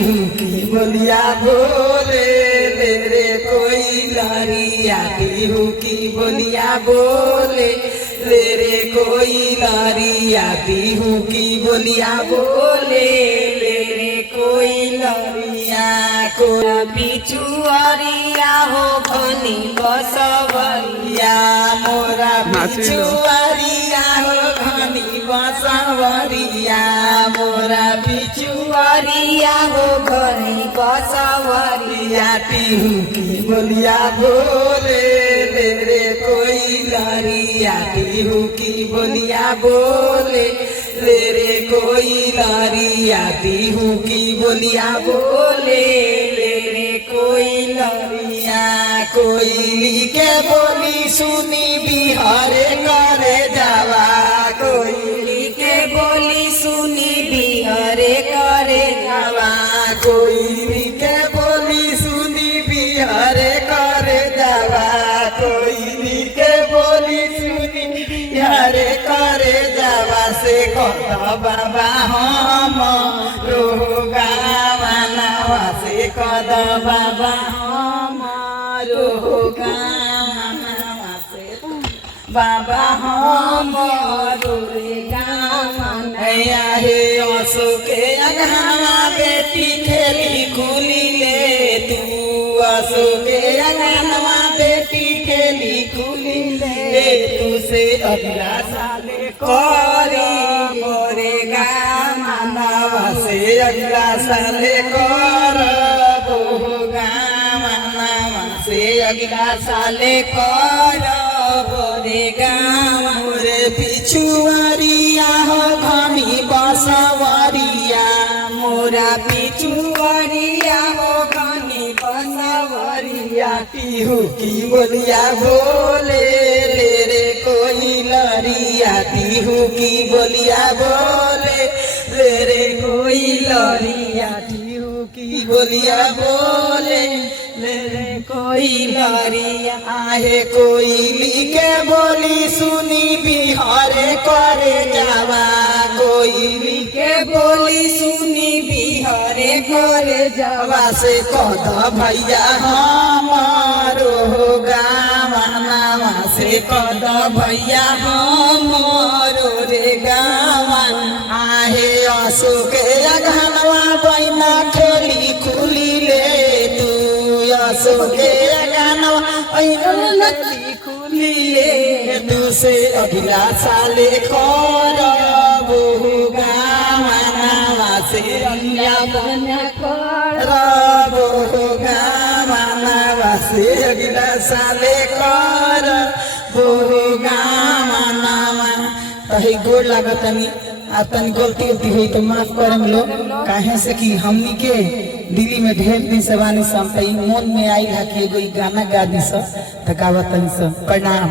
हूँ की बोलिया बोले रे कोई लरिया हूँ की बोलिया बोले रे कोई लरिया हूँ की बोलिया बोले रे कोई लरिया को बिचुआरिया हो घनी बसवरिया मोरा बिचुआरिया हो घनी बसवरिया मोरा बिचुआरिया हो घनी बसवरिया टीहू की बोलिया बोले रे कोई लरिया टीहू की बोलिया बोले रे कोई लरिया टीहू की बोलिया बोले रे कोई लरिया कोयली के बोली सुनी बिहारे करे जावा कोयली के बोली सुनी बिहारे करे जावा कोयली के बोली सुनी बिहारे करे जावा कोयली के बोली सुनी बिहारे करे जावा से कहता बाबा हम रोगावा नावा से कहता बाबा बाबा हम रे गाया हे असो के अगहनवा बेटी खेली खुली ले तू असो के अगहनवा बेटी खेली खुली ले तू से अगला साले करी मोरे गामनवा से अगला साले कर से अगला साले कर बोरे गाँव मोरे पिछुआरिया हो घनी बसवरिया मोरा पिछुआरिया हो घनी बसवरिया टीहू की बोलिया बोले रे कोई लरिया टीहू की बोलिया बोले रे कोई लरिया टीहू की बोलिया बोले रे कोई लरिया आहे कोयली के बोली सुनी बिहारे करे जावा कोयली के बोली सुनी बिहारे करे जावा से कद भैया हमारो गावा से कद भैया हमारो रे गावा आहे अशोक अगहनवा बैना खेली खुली ले तू असोके गानवा लती खुली ले तू से अगला साले कर बहु गावा से अगला बना कर बहु गावा से अगला साले कर बहु गावा तही गोड़ लागतनी आ तनी गलती उलती हुई तो माफ करम लो काहे से कि हमनी के दिल्ली में ढेर दिन से बानी सब मन में आई है कि एगो गाना गा दी सब तो गावतनी सब प्रणाम।